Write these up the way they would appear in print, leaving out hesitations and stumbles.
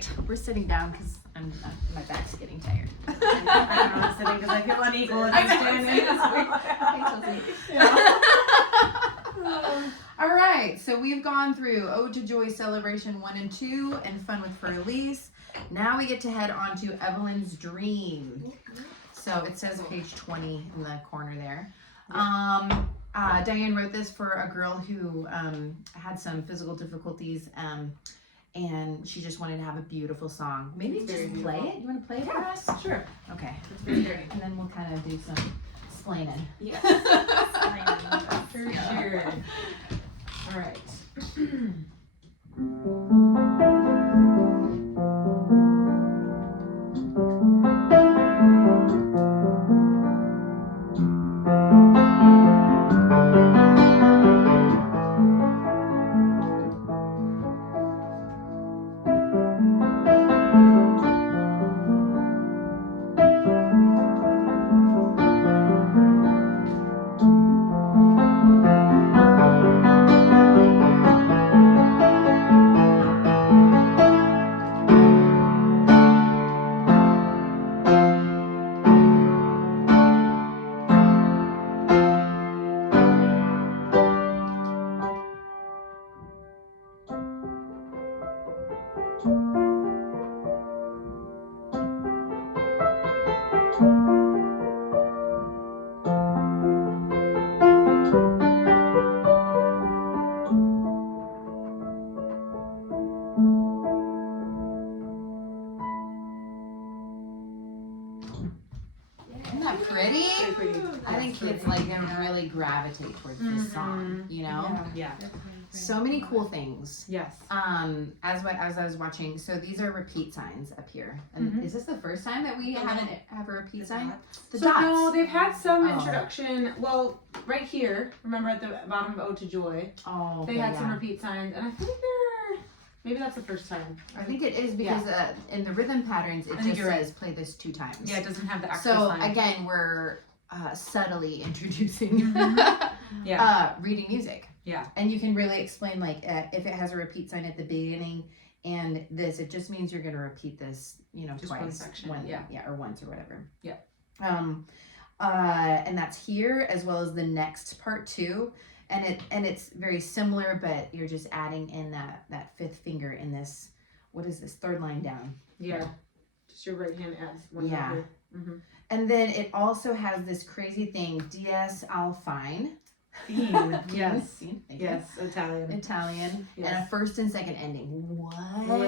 right, we're sitting down because my back's getting tired. I don't know, I'm sitting because I feel unequal as I'm standing. All right, so we've gone through Ode to Joy, Celebration 1 and 2, and Fun with Fur-Elise. Now we get to head on to Evelyn's Dream. So it says page 20 in the corner there. Diane wrote this for a girl who had some physical difficulties, and she just wanted to have a beautiful song. Maybe just play it. You want to play it for us? Sure. Okay. It's very great. And then we'll kind of do some explaining. Yes. For sure. All right. Isn't that pretty? Pretty. I think kids like really gravitate towards this song, you know? Yeah. So many cool things. Yes. As I was watching, so these are repeat signs up here. And is this the first time that we have a repeat sign? The dots. No, they've had some introduction. Well, right here, remember at the bottom of Ode to Joy, Oh, they had some repeat signs, and I think maybe that's the first time. I think it is because in the rhythm patterns, it just says play this 2 times. Yeah, it doesn't have the actual So sign. again, we're subtly introducing reading music. Yeah. And you can really explain, like, if it has a repeat sign at the beginning and this, it just means you're going to repeat this, you know, Just twice. one section, or once or whatever. Yeah. And that's here as well as the next part too. And it's very similar, but you're just adding in that 5th finger in this, what is this, 3rd line down. Yeah. Just your right hand adds one. Yeah. And then it also has this crazy thing, dies al fine. Yes. Thank Yes. Italian. Italian. Yes. And a 1st and 2nd ending. What?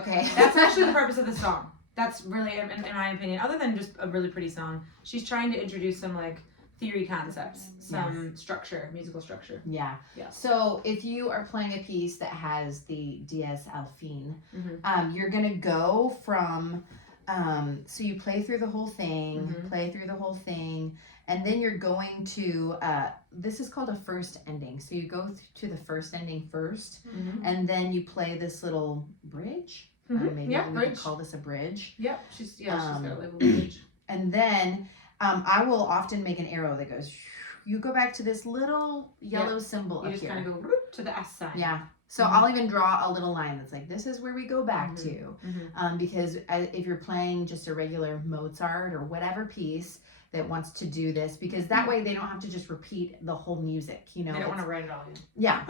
Okay. That's actually the purpose of the song. That's really, in my opinion, other than just a really pretty song, she's trying to introduce some like theory concepts, some structure, musical structure. Yeah. So if you are playing a piece that has the dies al fine, you're gonna go from so you play through the whole thing, and then you're going to this is called a 1st ending. So you go to the 1st ending first, and then you play this little bridge. Maybe we could call this a bridge. Yep. She's got a little bridge. And then I will often make an arrow that goes. You go back to this little yellow symbol up here. You just kind of go to the S sign. Yeah. So I'll even draw a little line that's like, this is where we go back to. Because if you're playing just a regular Mozart or whatever piece that wants to do this, because that way they don't have to just repeat the whole music, you know. They don't want to write it all in. Yeah.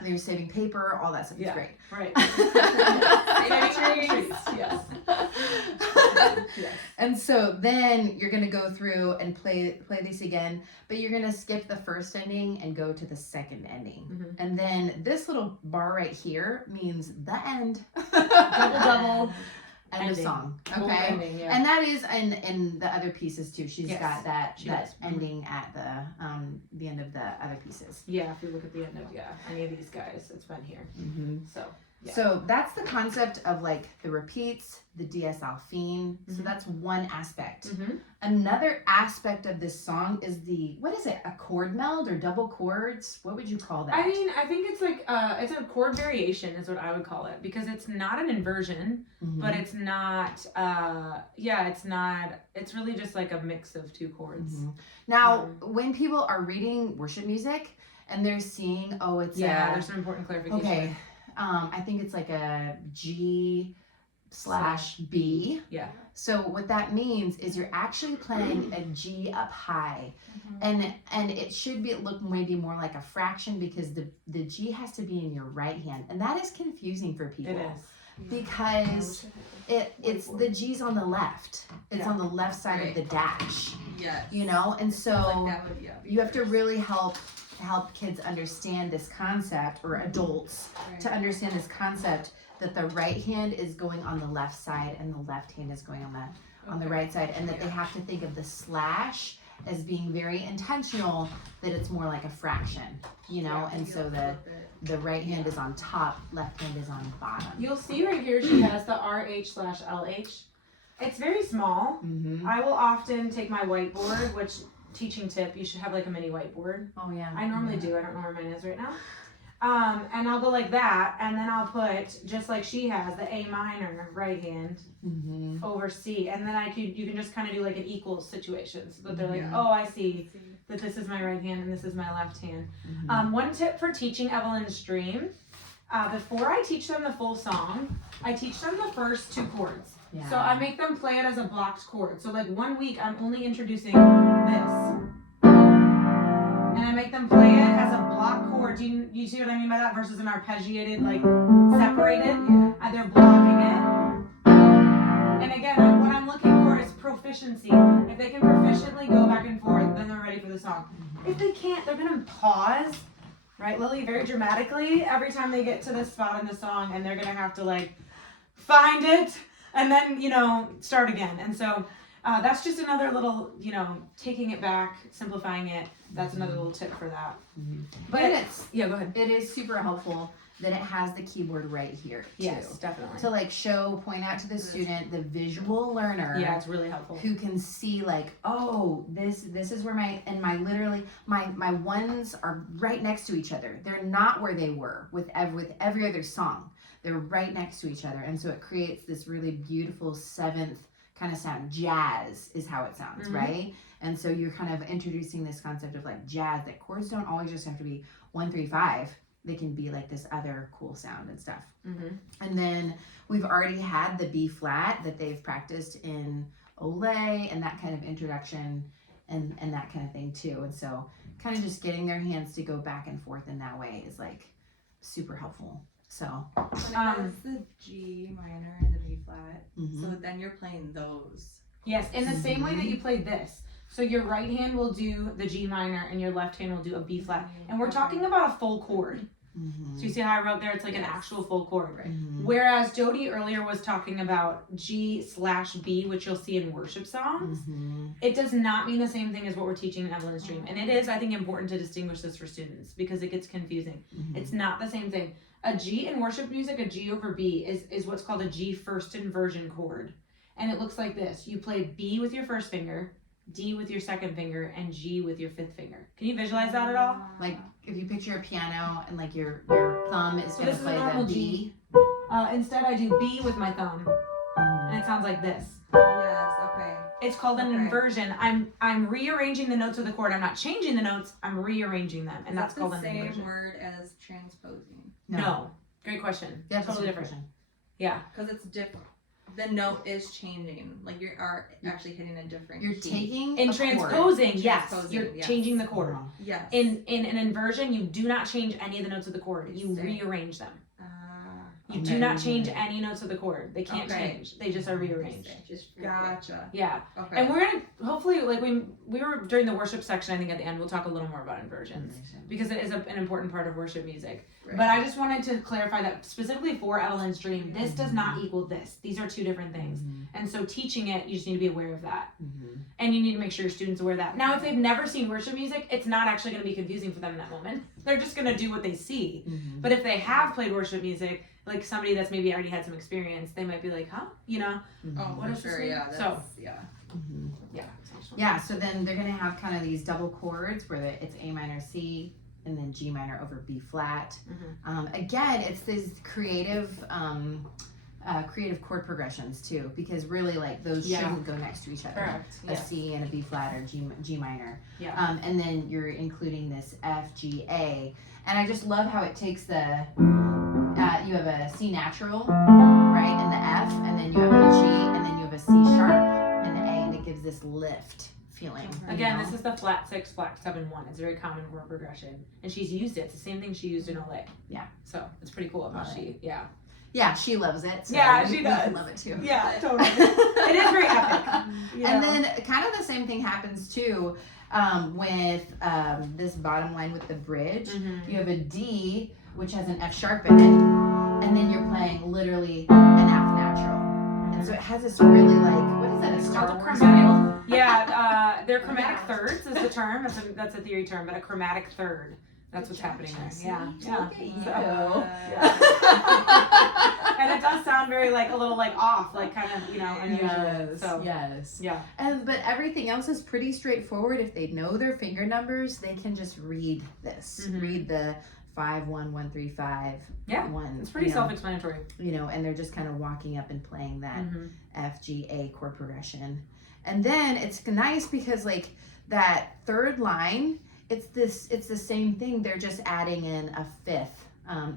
They're saving paper, all that stuff. It's great. Right. Yes. And so then you're going to go through and play these again, but you're going to skip the 1st ending and go to the 2nd ending. And then this little bar right here means the end. Double. End of song. Okay. Ending, And that is in the other pieces too. She's got that does. ending at the end of the other pieces. Yeah, if you look at the end of any of these guys, it's been here. So So that's the concept of like the repeats, the dies al fine. So that's one aspect. Another aspect of this song is what is it? A chord meld or double chords? What would you call that? I mean, I think it's like it's a chord variation is what I would call it, because it's not an inversion, but it's not it's really just like a mix of 2 chords. Now, when people are reading worship music and they're seeing, there's there's some important clarification. Okay. I think it's like a G/B. Yeah. So what that means is you're actually playing a G up high, and it should look maybe more like a fraction because the G has to be in your right hand, and that is confusing for people. It is. Because it's the G's on the left. It's on the left side of the dash. Yes. You know, and so That would, you have to really help kids understand this concept, or adults to understand this concept, that the right hand is going on the left side and the left hand is going on the right side, and that they have to think of the slash as being very intentional, that it's more like a fraction, you know, and so the right hand is on top, left hand is on bottom. You'll see right here she has the RH/LH. It's very small. I will often take my whiteboard, which, teaching tip, you should have like a mini whiteboard. Oh yeah. I normally do. I don't know where mine is right now. And I'll go like that, and then I'll put, just like she has, the A minor right hand over C, and then you can just kind of do like an equals situation, so that they're like, oh, I see that this is my right hand and this is my left hand. One tip for teaching Evelyn's Dream, before I teach them the full song, I teach them the first 2 chords. Yeah. So I make them play it as a blocked chord. So like 1 week I'm only introducing this. And I make them play it as a block chord. Do you see what I mean by that? Versus an arpeggiated, like separated. They're blocking it. And again, what I'm looking for is proficiency. If they can proficiently go back and forth, then they're ready for the song. If they can't, they're gonna pause, right, Lily, very dramatically every time they get to this spot in the song, and they're gonna have to like find it and then, you know, start again. And so that's just another little, you know, taking it back, simplifying it. That's another little tip for that. But Yeah, go ahead. it is super helpful that it has the keyboard right here too. Yes, definitely. To like point out to the student, the visual learner. Yeah, it's really helpful. Who can see like, oh, this is where my ones are right next to each other. They're not where they were with every other song. They're right next to each other, and so it creates this really beautiful 7th kind of sound. Jazz is how it sounds, right? And so you're kind of introducing this concept of like jazz, that chords don't always just have to be 1, 3, 5. They can be like this other cool sound and stuff. And then we've already had the B flat that they've practiced in Ole and that kind of introduction and that kind of thing too. And so kind of just getting their hands to go back and forth in that way is like super helpful. So it's the G minor and the B flat. So then you're playing those. Yes, in the same way that you played this. So your right hand will do the G minor and your left hand will do a B flat. And we're talking about a full chord. So you see how I wrote there? It's like an actual full chord. Right. Whereas Jody earlier was talking about G/B, which you'll see in worship songs. It does not mean the same thing as what we're teaching in Evelyn's Dream. And it is, I think, important to distinguish this for students because it gets confusing. It's not the same thing. A G in worship music, a G over B, is what's called a G first inversion chord. And it looks like this. You play B with your first finger, D with your second finger, and G with your 5th finger. Can you visualize that at all? like if you picture a piano and like your thumb is So going this to is a play normal the G. B. Instead, I do B with my thumb, and it sounds like this. Yes, okay. It's called an Okay. inversion. I'm rearranging the notes of the chord. I'm not changing the notes. I'm rearranging them, and that's called the an same inversion. word as transposing. No. Great question. That's Totally a different. different. Yeah. Because it's different. The note is changing. Like you are actually hitting a different You're key. taking In a chord. transposing, yes, Transposing, you're yes. changing the chord. Yes. In an inversion, you do not change any of the notes of the chord. You Same. rearrange them. You Okay. do not change any notes of the chord. They can't Okay. change. They just are rearranged. Gotcha. Yeah. Okay. And we're gonna hopefully like we were during the worship section. I think at the end we'll talk a little more about inversions because it is an important part of worship music. Right. But I just wanted to clarify that specifically for Evelyn's Dream, this does not equal this. These are 2 different things. And so teaching it, you just need to be aware of that. And you need to make sure your students are aware of that. Now, if they've never seen worship music, it's not actually going to be confusing for them in that moment. They're just going to do what they see. But if they have played worship music, like somebody that's maybe already had some experience, they might be like, huh? You know? Oh, What for is this sure. mean? Yeah. So- That's, yeah. Yeah. Yeah, so then they're gonna have kind of these double chords where it's A minor C and then G minor over B flat. Again, it's these creative chord progressions too, because really like those shouldn't go next to each other. Correct. A C and a B flat or G minor. Yeah. And then you're including this F, G, A. And I just love how it takes the you have a C natural, right, and the F, and then you have a G, and then you have a C sharp and the A, and it gives this lift feeling. Again, this is the flat 6, flat 7, 1. It's a very common chord progression, and she's used it. It's the same thing she used in Olay. Yeah. So it's pretty cool how Yeah, she loves it. So Yeah, she we does. can love it too. Yeah, totally. It is very epic. And then kind of the same thing happens too with this bottom line with the bridge. You have a D, which has an F sharp in it, and then you're playing literally an F natural. And so it has this really like, what is that, a Star Wars feel? Yeah, they're chromatic thirds is the term. That's a theory term, but a chromatic third. That's what's happening there. Yeah. Look at you. And it does sound very like a little like off, like kind of, unusual. Yes, So yes. yeah. But everything else is pretty straightforward. If they know their finger numbers, they can just read this. Read the 5 1 1 3 5 Yeah. 1. It's pretty self-explanatory. And they're just kind of walking up and playing that F G A chord progression. And then it's nice because like that third line, it's the same thing. They're just adding in a fifth,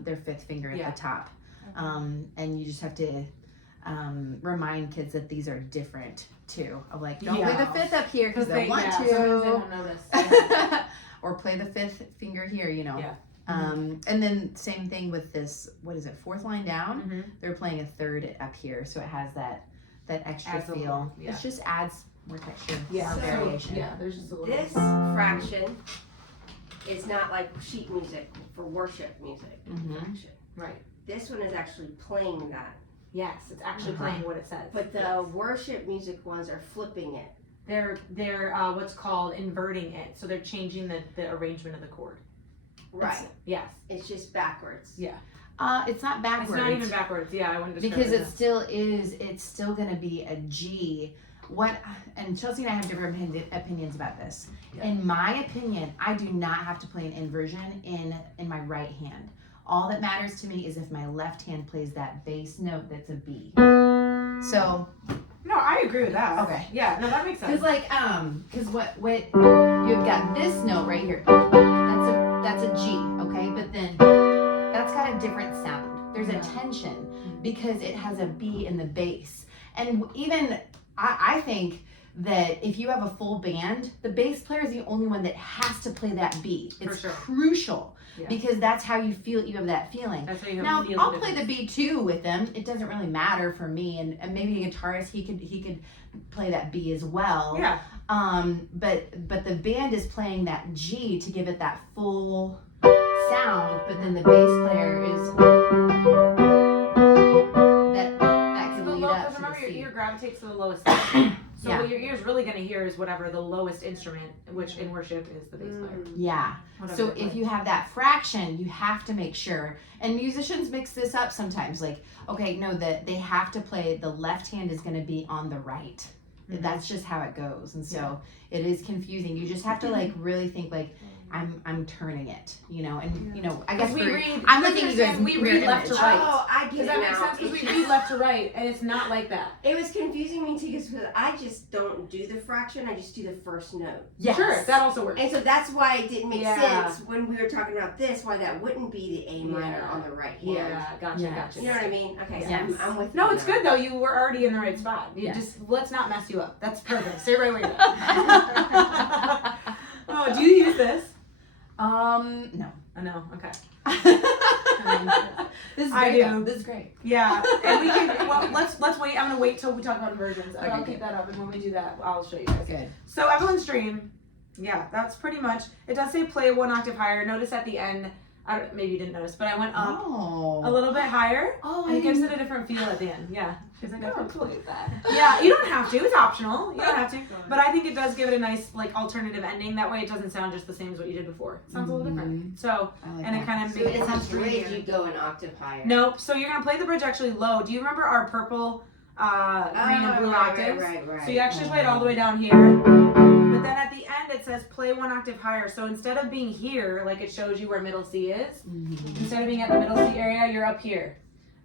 their fifth finger at the top. And you just have to remind kids that these are different too. Of like, don't play the fifth up here because they'll want to. Sometimes they won't notice. Or play the fifth finger here, Yeah. And then same thing with this, what is it, fourth line down? They're playing a third up here, so it has that extra feel. It just adds more texture, more variation. Yeah, there's just a little. This fraction is not like sheet music for worship music. Fraction. Right. This one is actually playing that. Yes, it's actually playing what it says. But the worship music ones are flipping it. They're what's called inverting it, so they're changing the arrangement of the chord. Right. Yes. It's just backwards. Yeah. It's not backwards. It's not even backwards. Yeah, I wouldn't describe because it it still is. It's still going to be a G. And Chelsea and I have different opinions about this. Yeah. In my opinion, I do not have to play an inversion in my right hand. All that matters to me is if my left hand plays that bass note that's a B. So. No, I agree with that. Okay. Yeah, no, that makes sense. Because what you've got this note right here. That's a G, okay? But then that's got a different sound. There's a tension because it has a B in the bass. And even I think that if you have a full band, the bass player is the only one that has to play that B. It's crucial because that's how you feel. You have that feeling. That's how you now feel I'll play the B too with them. It doesn't really matter for me. And maybe a guitarist he could play that B as well. Yeah. But the band is playing that G to give it that full sound. But then the bass player is. Because remember, your ear gravitates to the lowest sound. So what your ear is really going to hear is whatever the lowest instrument, which in worship is the bass player. Yeah. Whatever So if you have that fraction, you have to make sure. And musicians mix this up sometimes. Like, okay, no, that they have to play. The left hand is going to be on the right. That's just how it goes. And so it is confusing. You just have to like really think like. I'm turning it, and I guess I'm looking at you guys. We read left to right. Oh, I get it Does that now. make sense? Because we read left to right, and it's not like that. It was confusing me too because I just don't do the fraction. I just do the first note. Yes. Sure, that also works. And so that's why it didn't make sense when we were talking about this. Why that wouldn't be the A minor on the right hand. Yeah, gotcha. You know what I mean? Okay, so Yes. I'm with you. No, it's good though. You were already in the right spot. Let's not mess you up. That's perfect. Stay right where you're at. Oh, do you use this? No. I know. Okay. This is I great. do. This is great. Yeah, and we can. Well, let's wait. I'm gonna wait till we talk about inversions. Okay, I'll good. keep that up, and when we do that, I'll show you guys. Good. So Evelyn's Dream. Yeah, that's pretty much. It does say play 1 octave higher. Notice at the end. Maybe you didn't notice, but I went up a little bit higher. Oh, and it gives it a different feel at the end. Yeah. She's like, oh, cool. that. Yeah, you don't have to. It's optional. You don't have to. But I think it does give it a nice like alternative ending. That way, it doesn't sound just the same as what you did before. It sounds a little different. So, and it kind of So makes it's sounds a bridge. dreamier. You go an octave higher. Nope. So you're gonna play the bridge actually low. Do you remember our purple, green, and blue octaves? Right. So you actually play it all the way down here. But then at the end it says play 1 octave higher. So instead of being here, like it shows you where middle C is, instead of being at the middle C area, you're up here.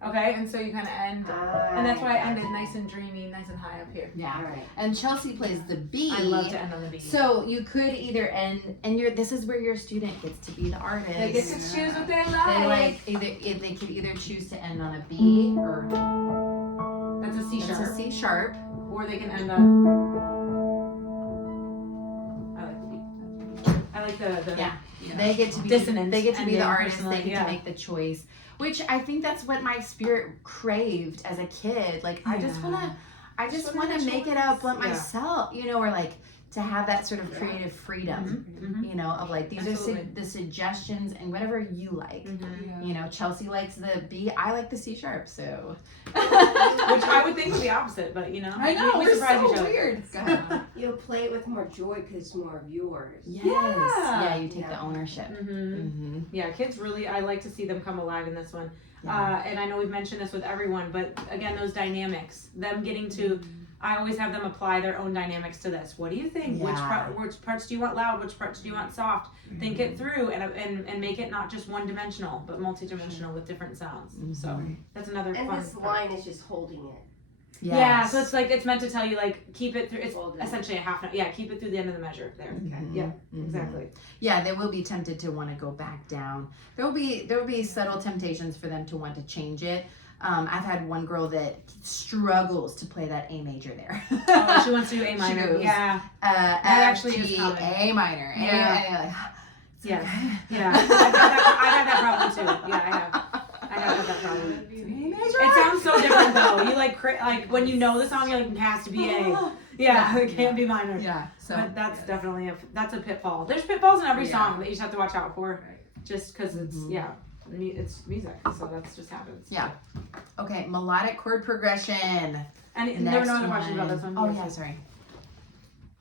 Okay, and so you kind of end, and that's why I ended nice and dreamy, nice and high up here. Yeah. All right. And Chelsea plays the B. I love to end on the B. So you could either end, and this is where your student gets to be the artist. They get to choose what they They like. they could either choose to end on a B or That's a C it's sharp. a C sharp. Or they can end on. I like the B. I like the Yeah. They get to be dissonance. They get to be the ending artist. They personally, get yeah. to make the choice, which I think that's what my spirit craved as a kid. Like I just wanna make it up Yeah. myself, or like to have that sort of creative freedom, Mhm. Of like these Absolutely. are the suggestions and whatever you like. Mhm. Chelsea likes the B. I like the C sharp. So, Which I would think would be opposite, but I know we we're surprise so each other. weird. Go ahead. You'll play it with more joy because it's more of yours. Yes. Yeah. Yeah, you take the Yeah. ownership. Mm-hmm. Mm-hmm. Yeah, kids really, I like to see them come alive in this one. Yeah. And I know we've mentioned this with everyone, but again, those dynamics, them getting to, I always have them apply their own dynamics to this. What do you think? Yeah. Which parts do you want loud? Which parts do you want soft? Think it through and make it not just one dimensional, but multi-dimensional with different sounds. So that's another And fun this part. line is just holding it. Yes. Yeah, so it's like, it's meant to tell you like, keep it through, it's Hold it. essentially a half note. Yeah, keep it through the end of the measure there. Mhm. Yeah, Mhm. exactly. Yeah, they will be tempted to want to go back down. There will be subtle temptations for them to want to change it. I've had one girl that struggles to play that A major there. Oh, she wants to do A She minor. goes, Yeah. That actually is common. A minor. Yeah. It's Yeah. okay. Yeah. I've had that problem too. Yeah, I have had that problem. It sounds so different though. You like when you know the song, you're like, it has to be A. Yeah, it can't be minor. Yeah. So But that's definitely that's a pitfall. There's pitfalls in every Yeah. song that you just have to watch out for. Just because it's it's music, so that's just happens. yeah. Okay, melodic chord progression. And The there were next no other questions about this one. Oh yeah, sorry.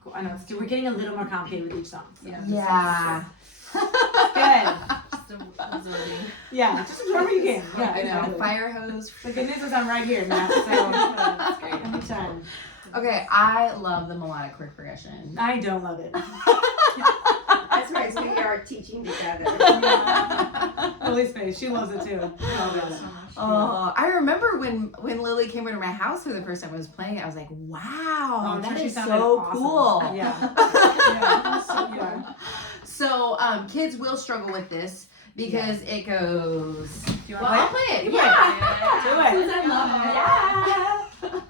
Cool. I know we're getting a little more complicated with each song. So. Yeah. Good. Just absorbing. Yeah, just wherever you can. Yeah, I know. exactly. Fire hose. The good news is I'm right here, Matt. So That's great. anytime. Okay, I love the melodic chord progression. I don't love it. That's right, so we are teaching together. Lily's face, she loves it too. Oh, I remember when Lily came over to my house for the first time I was playing it, I was like, wow, I'm that sure she is sounded so awesome. cool. Yeah. Yeah. So kids will struggle with this because it goes. Do you Well, want I'll to play play it. You Yeah. Do it. I love it. Yeah. it?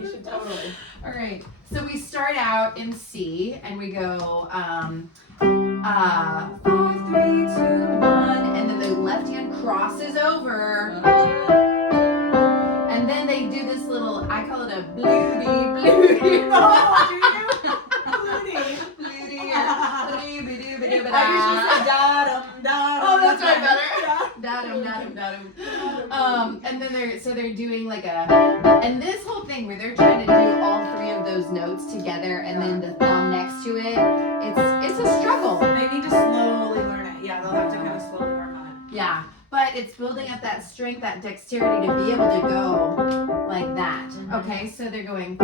You should totally. All right. So we start out in C and we go 5, 3, 2, 1, and then the left hand crosses over, and then they do this little. I call it a bloody. Oh, do you? Booty. Oh, that's right, better. And then they're doing like and this whole thing where they're trying to do all three of those notes together and then the thumb next to it, it's a struggle. They need to slowly learn it. Yeah, they'll have to kind of slowly work on Yeah, but it's building up that strength, that dexterity to be able to go like that. Okay, so they're going.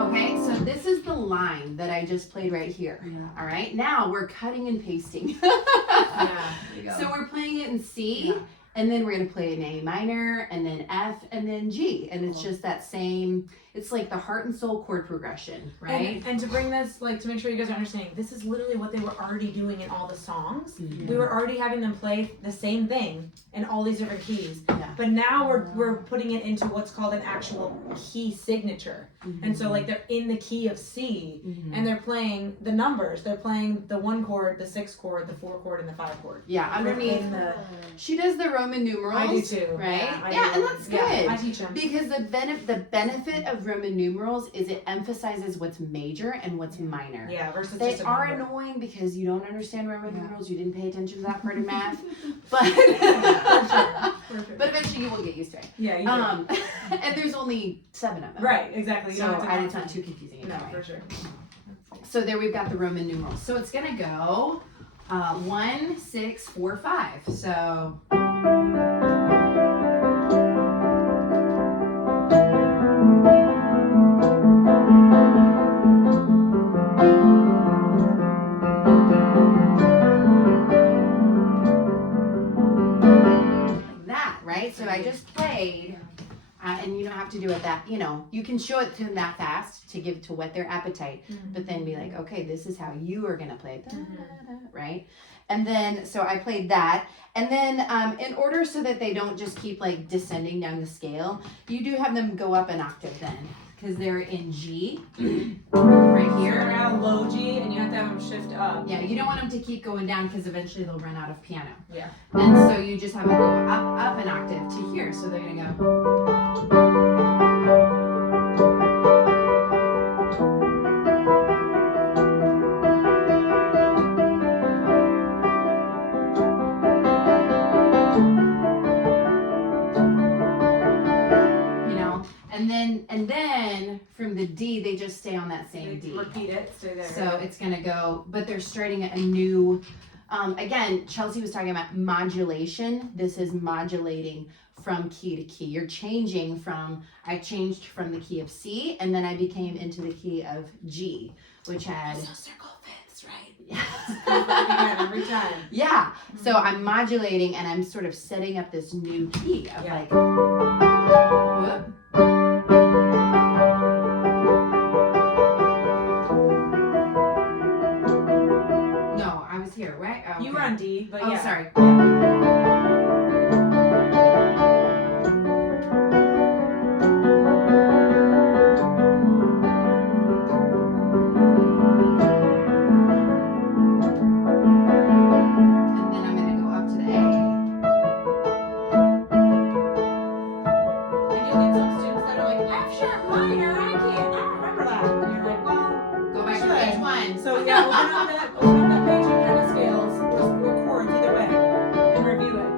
Okay, so this is the line that I just played right here. All right, now we're cutting and pasting. it. So we're playing it in C, and then we're gonna play an A minor, and then F, and then G, and it's just that same. It's like the heart and soul chord progression, right? And to bring this, like, to make sure you guys are understanding, this is literally what they were already doing in all the songs. We were already having them play the same thing in all these different keys. Yeah. But now we're putting it into what's called an actual key signature. And so, like, they're in the key of C, and they're playing the numbers. They're playing the 1 chord, the 6 chord, the 4 chord, and the 5 chord. Yeah, underneath. In the, She does the Roman numerals. I do too. Right? I Yeah, do. and that's good. Yeah, I teach them. Because the benefit of Roman numerals is it emphasizes what's major and what's minor. Yeah, versus They just a are number. annoying because you don't understand Roman numerals. You didn't pay attention to that part of math, but For sure. but eventually you will get used to it. Yeah, you do. And there's only 7 of them. Right, exactly. You So don't have to it's not too confusing. No, Anyway. for sure. So there we've got the Roman numerals. So it's gonna go 1, 6, 4, 5. So. I just played, and you don't have to do it that, you can show it to them that fast to whet their appetite, but then be like, okay, this is how you are going to play it, right? And then, so I played that. And then in order so that they don't just keep like descending down the scale, you do have them go up an octave then. Because they're in G, right here. They're at a low G, and you have to have them shift up. Yeah, you don't want them to keep going down because eventually they'll run out of piano. Yeah. And so you just have them go up an octave to here. So they're gonna go. And then from the D, they just stay on that same D. Repeat it, stay there. So it's gonna go, but they're starting a new, again, Chelsea was talking about modulation. This is modulating from key to key. You're changing I changed from the key of C, and then I became into the key of G, which had circle fifths, right? Yeah. Every time. Yeah. So I'm modulating, and I'm sort of setting up this new key of like, whoop. No, I was here, right? Oh, You were on D, but yeah. Oh, sorry. And then I'm going to go up to the A. And you'll get some students that are like, F sharp minor, I don't remember that. And you're like, well, Go back to page 1. so yeah, open up that page of pen scales, or chords, either way, and review it.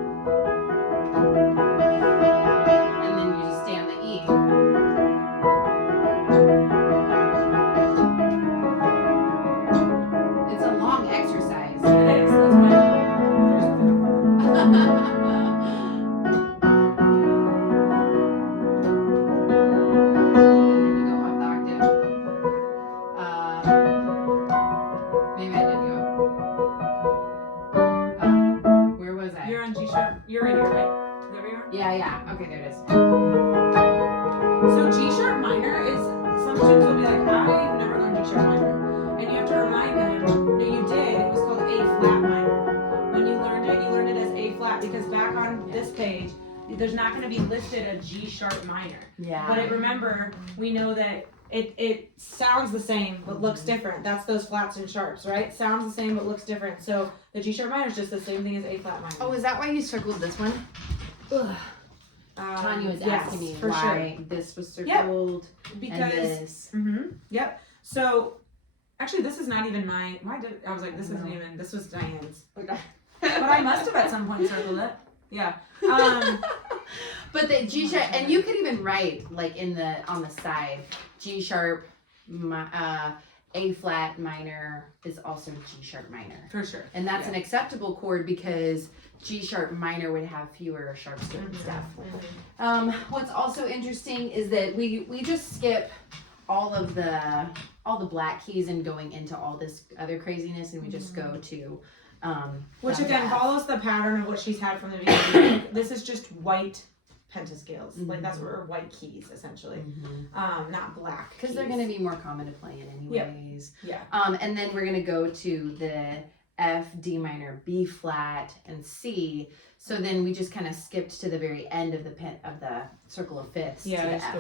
And then you just stay on the E. It's a long exercise. It is, that's why. And then you go up the octave. Maybe I did go. Where was I? You're on G sharp. You're right here, right? There we are. Yeah. Okay, there it is. So G sharp minor is, some students will be like, I've never learned G sharp minor. And you have to remind them, no, you did. It was called A flat minor. When you learned it as A flat, because back on this page, there's not going to be listed a G sharp minor. Yeah. But remember, we know that it sounds the same but looks different. That's those flats and sharps, right? Sounds the same but looks different. So the G sharp minor is just the same thing as A flat minor. Oh, is that why you circled this one? Ugh. Tanya was asking me for why this was circled Because and this. Yep. So actually, this is not even mine. I was like, this isn't even. This was Diane's. Okay. But I must have at some point circled it. Yeah. But the G sharp, and you could even write like on the side, G sharp, A flat minor is also G sharp minor. For sure. And that's an acceptable chord because G sharp minor would have fewer sharps to it and stuff. What's also interesting is that we just skip all the black keys and going into all this other craziness, and we just go to which again follows the pattern of what she's had from the beginning. This is just white pentascales, like that's what, or white keys essentially, not black. Because they're going to be more common to play in anyways. Yeah. And then we're going to go to the F, D minor, B flat, and C. So then we just kind of skipped to the very end of the circle of fifths to the F.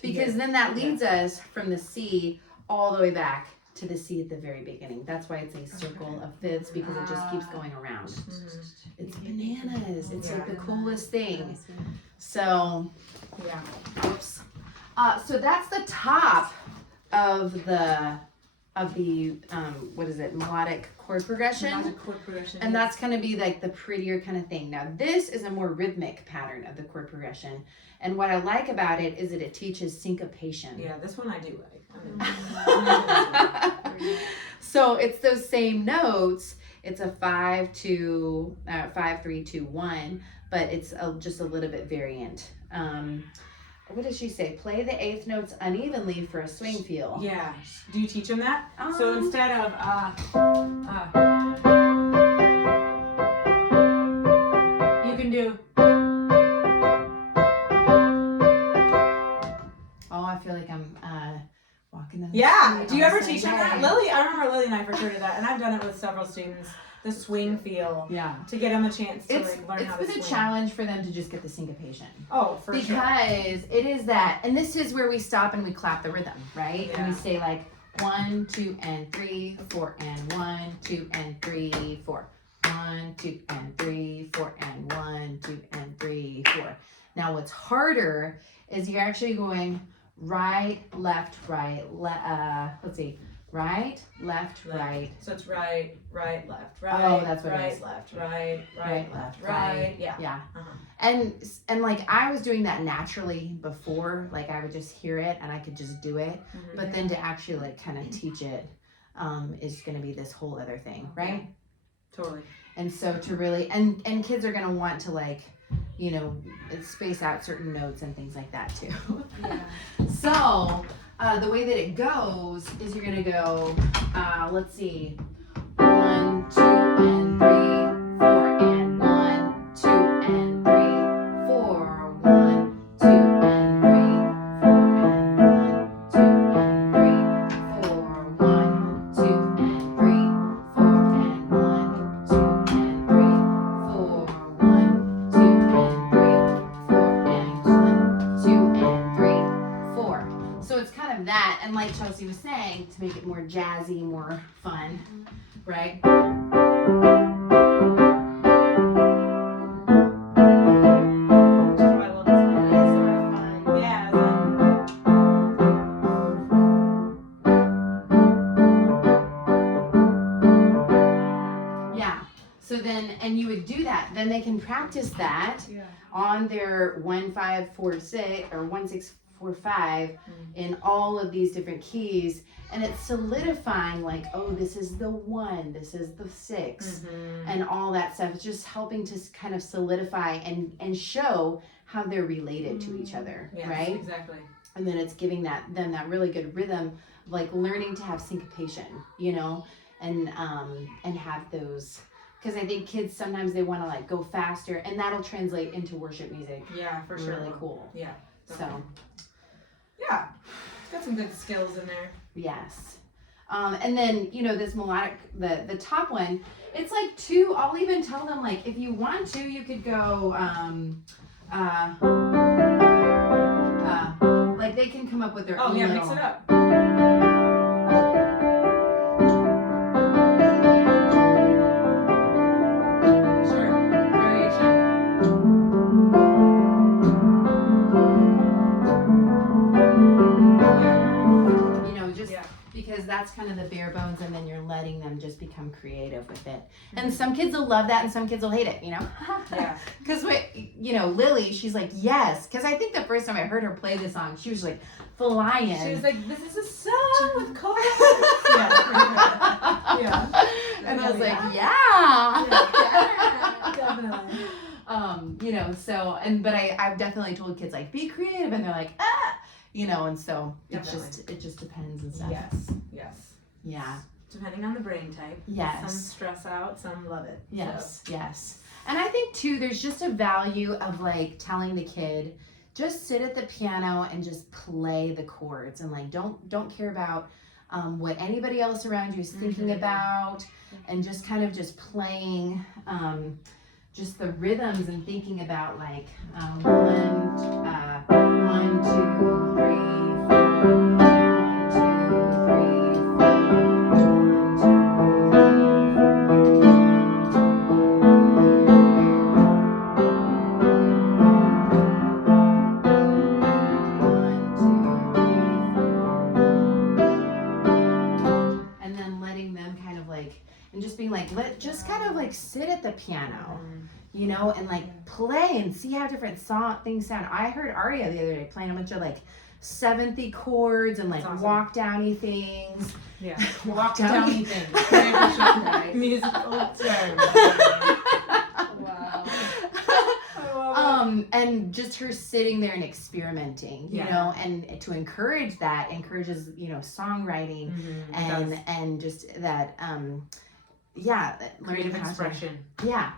Because then that leads us from the C all the way back to the C at the very beginning. That's why it's a circle of fifths, because it just keeps going around. It's bananas. It's like the coolest thing. So, oops. So that's the top of the what is it, melodic chord progression. Melodic chord progression. And that's going to be like the prettier kind of thing. Now this is a more rhythmic pattern of the chord progression. And what I like about it is that it teaches syncopation. Yeah, this one I do like. So it's those same notes. It's a 5, 2, 5, 3, 2, 1, but it's just a little bit variant. What does she say? Play the eighth notes unevenly for a swing feel. Yeah. Do you teach them that? So instead of you can do. Yeah. Do you ever Awesome. teach them that? Yay. Lily, I remember Lily and I for sure did that, and I've done it with several students. The swing feel Yeah. to get them a chance to It's like learn how to been a swing. challenge for them to just get the syncopation. Oh, for sure. Because it is that, and this is where we stop and we clap the rhythm, right? And we Yeah. say like 1, 2, and 3, 4, and 1, 2, and 3, 4. 1, 2, and 3, 4, and 1, 2, and 3, 4. Now what's harder is you're actually going right, left, right, let's see, right, left, right. So it's right, left, right. Oh, that's what it right, is. left, Right, left, left, right. Yeah. Yeah. Uh-huh. And like I was doing that naturally before, like I would just hear it and I could just do it. Mhm. But then to actually like kind of teach it is going to be this whole other thing, right? Totally. And so to really and kids are going to want to like, you know, space out certain notes and things like that too. Yeah. So the way that it goes is you're going to go, let's see, 1, 2, and 3, 4, and 1, 2, and 3, 4, 1, 2, and 3, 4, and 1, 2, and 3, 4, 1, 2, and 3, 4, and 1, 2, and 3, 4, 1, 2, and 3, 4, and 1, 2, and 3, 4. So it's kind of that, and like Chelsea was saying, to make it more jazzy, more fun, right? I love this one. It's sort of fun. Yeah. Yeah. So then, and you would do that. Then they can practice that Yeah. on their 1, 5, 4, 6 or 1, 6, 4, 5 in all of these different keys, and it's solidifying like, oh, this is the 1, this is the 6, and all that stuff. It's just helping to kind of solidify and show how they're related to each other, Yes, right? exactly. And then it's giving them that really good rhythm, like learning to have syncopation, you know, and have those. Because I think kids sometimes they want to like go faster, and that'll translate into worship music. Yeah, for sure. Really cool. Yeah. So Yeah. Got some good skills in there. yes, and then you know this melodic, the top one. It's like 2. I'll even tell them like if you want to, you could go like they can come up with their Oh own yeah, little. mix it up. Sure. Variation. You know, just Yeah. because that's kind of the bare bones, and then you're letting them just become creative with it. Mm-hmm. And some kids will love that, and some kids will hate it. You know. Yeah. Because you know, Lily, she's like, yes. Because I think the first time I heard her play this song, she was like flying. She was like, "This is a song with chords." Yeah. Yeah. And I was like, Yeah. yeah. Definitely. You know, so but I've definitely told kids like be creative, and they're like, you know, and so it just depends and stuff. Yes. Yes. Yeah. Depending on the brain type. Yes. Some stress out, some love it. Yes. Yes. And I think too, there's just a value of like telling the kid, just sit at the piano and just play the chords, and like don't care about what anybody else around you is thinking about, and just kind of just playing just the rhythms and thinking about like 1, 2, 3, 4, 1, 2, 3, 4, 1, 2, 3, 4, 1, 2, 3, 4. And then letting them kind of like, and just being like, just kind of like sit at the piano, you know, and like play and see how different things sound. I heard Aria the other day playing a bunch of like 7th chords and like That's awesome. walk downy things. Yeah. Walk Downy things. Very Nice. musical term. Wow. And just her sitting there and experimenting, you Yeah. know, and to encourage that encourages, you know, songwriting and just that, learning Creative how to- expression. yeah.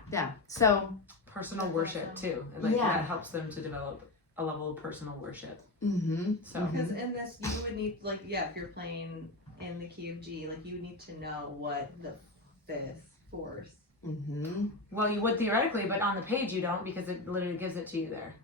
So Personal worship too. And like Yeah. that helps them to develop a level of personal worship. Mm-hmm. So Because in this, you would need, like, if you're playing in the key of G, like, you would need to know what the fifth, fourth. Mm-hmm. well, you would theoretically, but on the page you don't because it literally gives it to you there.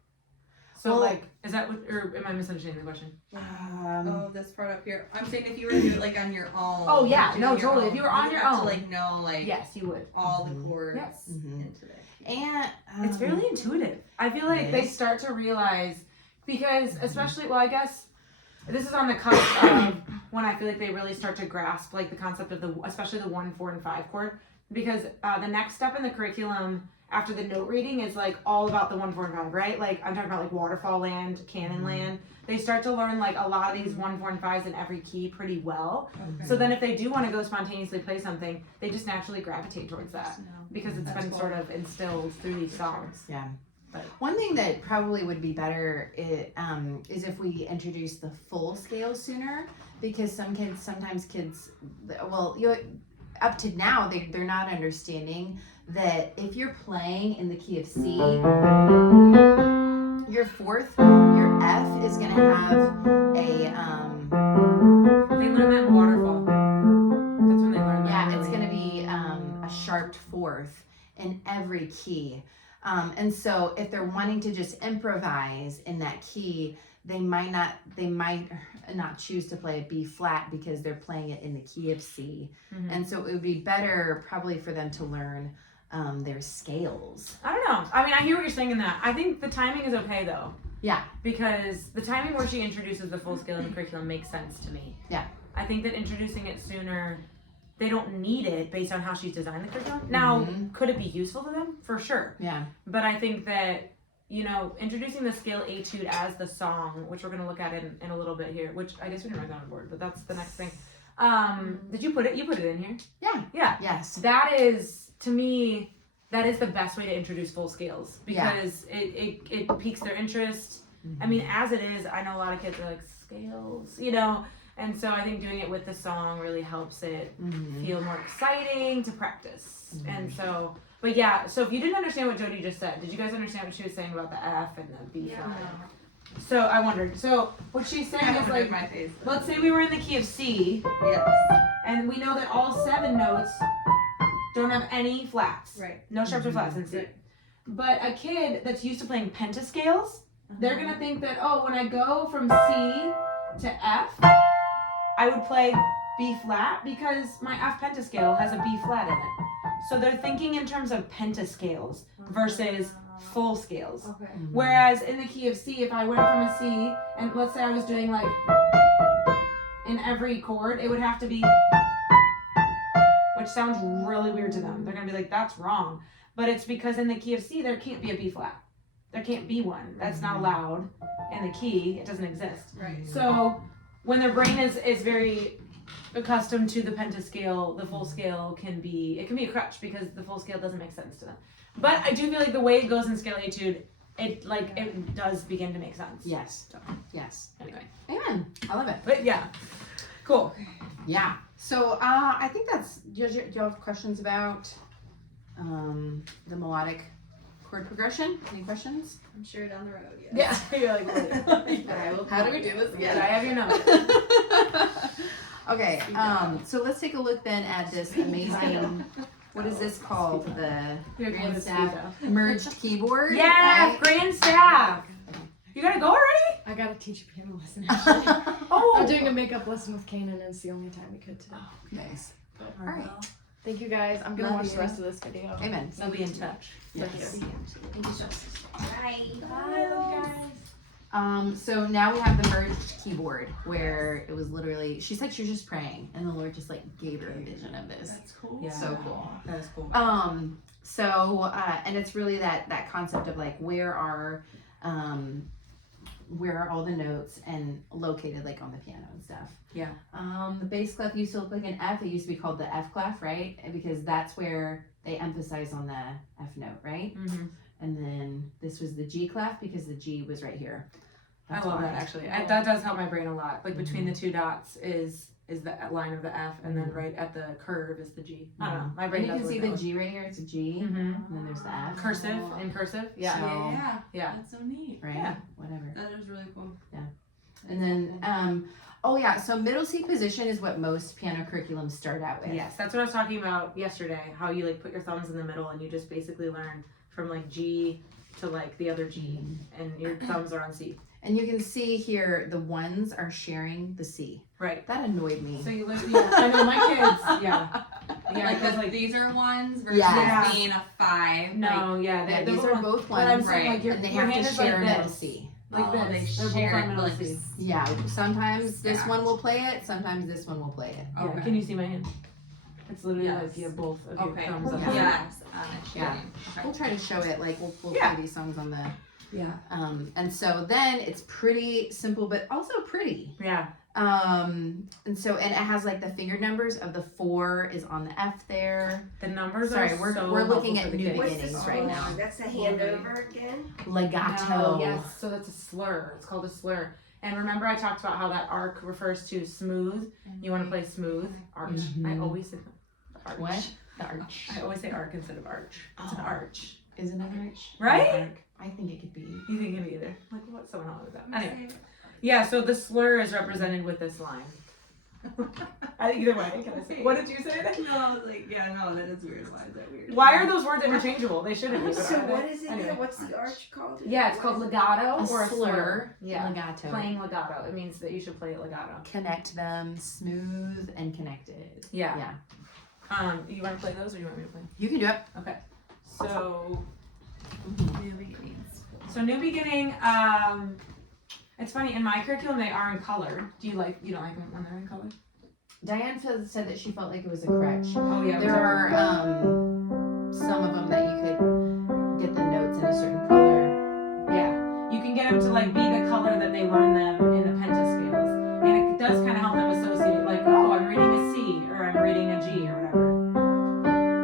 So Well, like, is that what, or am I misunderstanding the question? Oh, this part up here. I'm saying if you were to do it, like, on your own. Oh, yeah. doing No, your totally. If own, you were on would your have own. to, like, know, like, Yes, you would. all the chords Yes. Mhm. into it. And It's really intuitive. I feel like they start to realize, because especially, well, I guess this is on the cusp of when I feel like they really start to grasp like the concept of especially the 1, 4, and 5 chord, because the next step in the curriculum after the note reading is like all about the 1, 4, and 5, right? Like I'm talking about like Waterfall Land, Cannon Land. They start to learn like a lot of these 1, 4, and 5s in every key pretty well. Okay. So then if they do want to go spontaneously play something, they just naturally gravitate towards that because it's been sort of instilled through these songs. Yeah. But one thing that probably would be better is if we introduce the full scale sooner, because sometimes kids, well, up to now they're not understanding that if you're playing in the key of C, your fourth, your F is gonna have a they learn that in Waterfall. That's when they learn that. yeah, really. it's gonna be a sharped fourth in every key. And so if they're wanting to just improvise in that key, they might not choose to play a B flat because they're playing it in the key of C. Mhm. And so it would be better probably for them to learn their scales. I don't know. I mean, I hear what you're saying in that. I think the timing is okay though. Yeah. Because the timing where she introduces the full scale in the curriculum makes sense to me. Yeah. I think that introducing it sooner, they don't need it based on how she's designed the curriculum. Now, Mhm. could it be useful to them? For sure. Yeah. But I think that, introducing the scale etude as the song, which we're going to look at in a little bit here, which I guess we didn't write down on board, but that's the next thing. Did you put it in here? Yeah. Yeah. Yes. That is, to me, that is the best way to introduce full scales because it piques their interest. I mean, as it is, I know a lot of kids are like, scales, and so I think doing it with the song really helps it feel more exciting to practice. And so, but yeah, so if you didn't understand what Jody just said, did you guys understand what she was saying about the F and the B flat? So I wondered. So what she's saying is like, my face. let's say we were in the key of C, Yes. and we know that all 7 notes don't have any flats. Right. No sharps or flats in C. But a kid that's used to playing pentascales, they're gonna think that, oh, when I go from C to F, I would play B flat because my F pentascale has a B flat in it. So they're thinking in terms of pentascales versus full scales. Okay. Whereas in the key of C, if I went from a C, and let's say I was doing like in every chord, it would have to be, which sounds really weird to them. They're gonna be like, that's wrong. But it's because in the key of C, there can't be a B flat. There can't be one. That's not allowed in the key. It doesn't exist. Right. So when their brain is very accustomed to the pentascale, the full scale can be a crutch because the full scale doesn't make sense to them. But I do feel like the way it goes in scale etude, it does begin to make sense. Yes. So, Yes. anyway. Amen. I love it. But yeah. Cool. Yeah. So I think that's. Do you have questions about the melodic chord progression? Any questions? I'm sure down the road, yes. Yeah. You're like, wait. But I will How do we do this Did I again? have your number? Okay. So let's take a look then at this amazing. What is this called? The Your grand clothes, staff Steve. merged keyboard. Yeah, right? grand staff. You gotta go already? I gotta teach a piano lesson actually. Oh. I'm doing a makeup lesson with Kanan and it's the only time we could today. Nice. But, All right. thank you guys. I'm gonna Love watch you. the rest of this video. Amen. I'll be in touch. Yes. Thank you so much. Bye. So now we have the merged keyboard where it was literally, she said she was just praying and the Lord just like gave her a vision of this. That's cool. Yeah. So cool. That is cool. And it's really that concept of like where are all the notes and located like on the piano and stuff. Yeah. The bass clef used to look like an F. It used to be called the F clef, right? Because that's where they emphasize on the F note, right? Mm-hmm. And then this was the G clef because the G was right here. I That's love why. that actually. That does help my brain a lot. Like between the 2 dots is is the line of the F, and then right at the curve is the G. I don't know. My brain And you can does see work the that G right here. It's a G. way. Mhm. And then there's the F. Cursive in cursive. Yeah. So- Yeah. Yeah. That's so neat. Right. Yeah. Whatever. That is really cool. And then, oh yeah. So middle C position is what most piano curriculums start out with. Yes, that's what I was talking about yesterday. How you like put your thumbs in the middle and you just basically learn from like G to like the other G, and your thumbs are on C. And you can see here the ones are sharing the C. Right. That annoyed me. So you literally, yeah, I know my kids, yeah. Yeah, Like, because like these are ones versus Yeah. being a 5. no, yeah, Yeah, they're these both are on- both But I'm ones, saying like your, and they your have hand to is share like middle this. C. Like this. They They're both share on it, middle like, C. Yeah, sometimes this Stacked. one will play it, sometimes this one will play it. Yeah, Okay. can you see my hand? It's literally Yes. like you have both of your Okay. thumbs up. Yeah. Yes. Yeah. Okay. We'll try to show it, like we'll Yeah. play these songs on the, Yeah. and so then it's pretty simple, but also pretty. Yeah. And it has like the finger numbers of the 4 is on the F there. The numbers Sorry, are we're so looking helpful at for the new kids. What's the beginnings right song? now. That's the handover again? Legato. No, yes, so that's a slur. It's called a slur. And remember I talked about how that arc refers to smooth. You want to play smooth, arch. I Mhm. always say arch. What? The arch. I always say arc instead of arch. It's an Oh. arch. Is it an arch? Right? An arc? I think it could be. You think it either. Like what's someone wrong with that? Anyway. Yeah, so the slur is represented with this line. Either way, can I say? What did you say? No, I was like, yeah, no, that is weird. Why is that weird? Why are those words interchangeable? They shouldn't be. but So are they? what is it Anyway. again? What's the arch called? Yeah, it's called legato A or a slur. Yeah. Legato. Playing legato. It means that you should play it legato. Connect them smooth and connected. Yeah. Yeah. You want to play those or you want me to play? You can do it. Okay. So New beginnings. new beginning. It's funny in my curriculum they are in color. You don't like them when they're in color? Diane said that she felt like it was a crutch. Oh yeah. There are some of them that you could get the notes in a certain color. Yeah. You can get them to like be the color that they learn them in the pentascales, and it does kind of help them associate. Like, oh, I'm reading a C or I'm reading a G or whatever.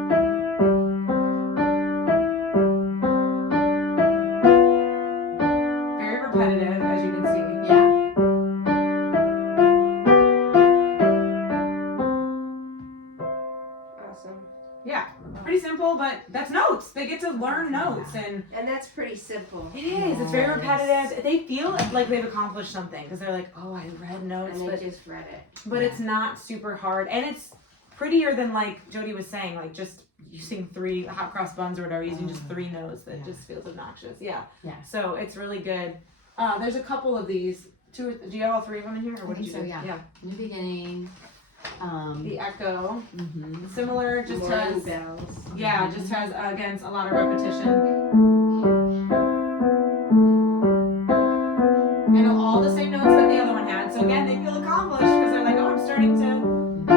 Very repetitive, as you can see. Yeah. Awesome. Yeah. Pretty simple, but that's notes. They get to learn notes, and And that's pretty simple. it is. It's very Yes. repetitive. They feel like they've accomplished something because they're like, oh, I read notes, And they but just read it. it's not super hard, and it's prettier than like Jody was saying, like just using 3 hot cross buns or whatever, using just 3 notes that Yeah. just feels obnoxious. Yeah. Yeah. So it's really good. There's a couple of these. Do you have all 3 of them in here, or what I did you think do? so, yeah. New beginning. The echo, Mhm. similar, just Morning has bells. just has again a lot of repetition. And all the same notes that the other one had. So again, they feel accomplished because they're like, oh, I'm starting to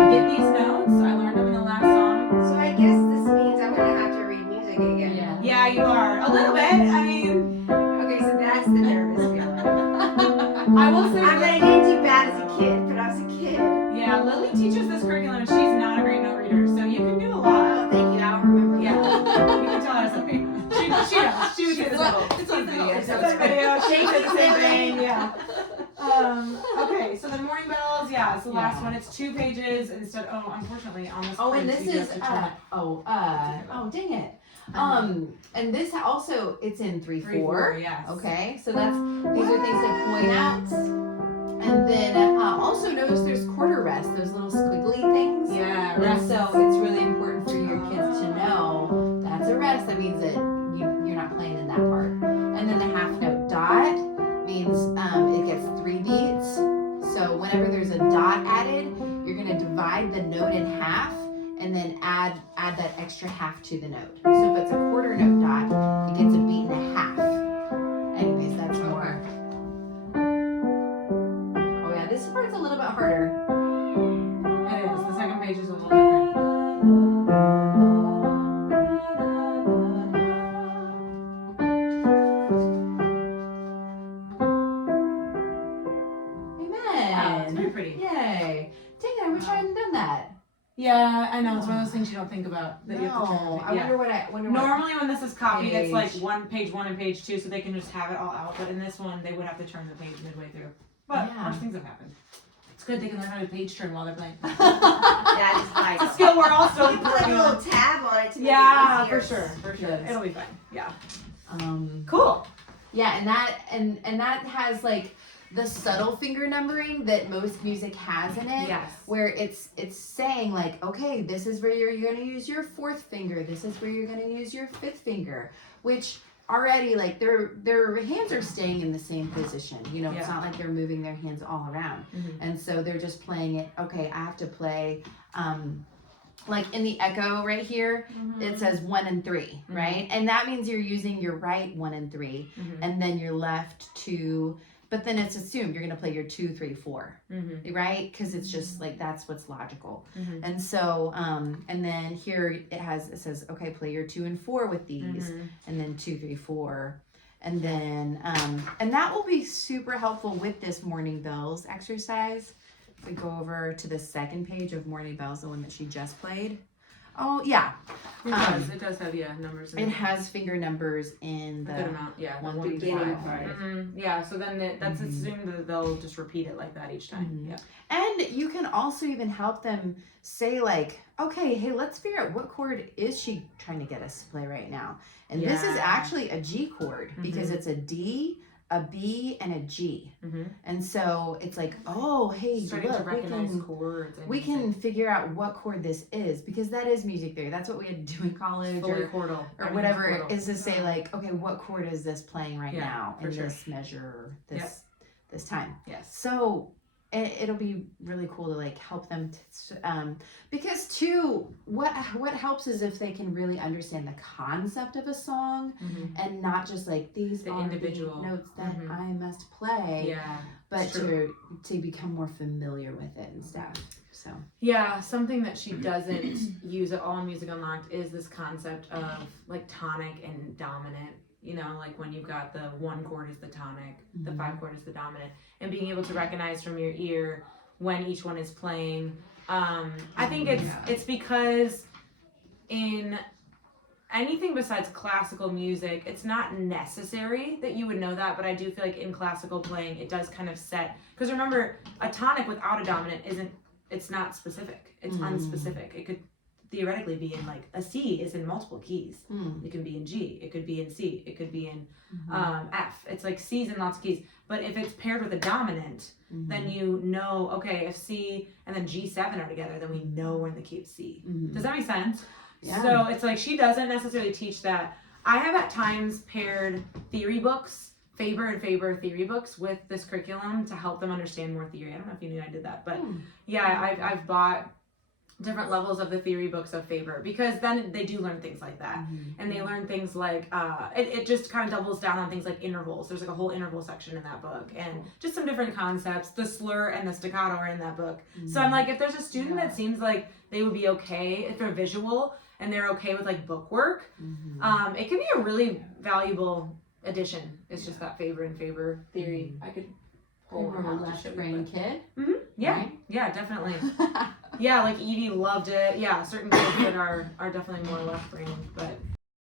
get these notes. I learned them in the last song. So I guess this means I'm gonna have to read music again. Yeah. Yeah, you are a little bit. I mean, Okay, so that's the nervous feeling. I will say, I didn't do bad as a kid, but I was a kid. yeah, Lily teaches this curriculum, and she's not a great note reader, so you can do a lot. Oh, thank you. I'll remember. Yeah, that. you can tell her something. She does. She would say the same. It's on video. It's on video. She Thank said you, the same Lily. thing. Yeah. Okay, so the morning bells. Yeah, it's the last one. It's 2 pages instead. Oh, unfortunately, on this. Oh, and print, this you do is have to turn it. oh dang it. And this also it's in 3/4. Yes. Okay, so these are things to point out. And then also notice there's quarter rest, those little squiggly things. Yeah. And Rest. so it's really important for your kids to know that's a rest. That means that you're not playing in that part. And then the half note dot means it gets 3 beats. So whenever there's a dot added, you're gonna divide the note in half and then add that extra half to the note. So if it's a quarter note dot, it gets a beat and a half. Anyways, that's more. Oh yeah, this part's a little bit harder. It is. The second page is a little different. Wow, it's Amen. very pretty. Yay. Dang it, I wish I hadn't done that. Yeah, I know. It's one of those things you don't think about that you have to turn. No, I Yeah. wonder what I wonder what. Normally, when this is copied, it's like Page. page 1 and page 2, so they can just have it all out. But in this one, they would have to turn the page midway through. But Yeah. worse things have happened. It's good. They can learn how to page turn while they're playing. Yeah, just like It's a skill we're all still you put like a working little on. tab on it to make Yeah, it easier. for sure. Yes. It'll be fine. Yeah. Um, Cool. yeah, and that has like the subtle finger numbering that most music has in it. Yes. Where it's saying like, okay, this is where you're gonna use your fourth finger. This is where you're gonna use your fifth finger, which already like their hands are staying in the same position. You know, it's Yeah. not like they're moving their hands all around, and so they're just playing it. Okay, I have to play. Like in the echo right here, it says 1 and 3, right? And that means you're using your right 1 and 3, and then your left 2. But then it's assumed you're gonna play your 2, 3, 4, right? Because it's just like that's what's logical. And so, and then here it says, okay, play your 2 and 4 with these, and then 2, 3, 4, and then and that will be super helpful with this morning bells exercise. We go over to the second page of Morning Bells, the one that she just played. Oh yeah, It does have numbers. In it has finger numbers in a good the amount. Yeah. 1 through beginning 5. part. Yeah. So then that's assumed that they'll just repeat it like that each time. Yeah. And you can also even help them say like, okay, hey, let's figure out what chord is she trying to get us to play right now. And this is Yeah. actually a G chord because it's a D, a B, and a G. And so it's like, oh, hey, Starting to look, recognize chords. we can figure out what chord this is because that is music theory. That's what we had to do in college fully or chordal whatever chordal. is to say like, okay, what chord is this playing right now for in sure. this measure, this time. Yes. So it'll be really cool to like help them because too what helps is if they can really understand the concept of a song and not just like these The are individual. the notes that I must play, Yeah. but it's true. to become more familiar with it and stuff. So Yeah, something that she doesn't use at all in Music Unlocked is this concept of like tonic and dominant. You know, like when you've got the 1 chord is the tonic, the 5 chord is the dominant, and being able to recognize from your ear when each one is playing. I think it's because in anything besides classical music, it's not necessary that you would know that, but I do feel like in classical playing, it does kind of set, because remember, a tonic without a dominant it's not specific. It's unspecific. It could theoretically be in like a C is in multiple keys. It can be in G. It could be in C. It could be in F. It's like C's in lots of keys. But if it's paired with a dominant, then you know, okay, if C and then G7 are together, then we know we're in the key of C. Does that make sense? Yeah. So it's like she doesn't necessarily teach that. I have at times paired theory books, Faber and Faber theory books with this curriculum to help them understand more theory. I don't know if you knew I did that, but yeah, I've bought different levels of the theory books of Faber because then they do learn things like that. And they learn things like it just kind of doubles down on things like intervals. There's like a whole interval section in that book and just some different concepts. The slur and the staccato are in that book. So I'm like, if there's a student that seems like they would be okay if they're visual and they're okay with like book work, it can be a really valuable addition. It's just that Faber and Faber theory. I could pull You're one a out to left show you, brain but- kid. Yeah, Right? yeah, definitely. Yeah, like Evie loved it. Yeah, certain kids that are definitely more left brain, but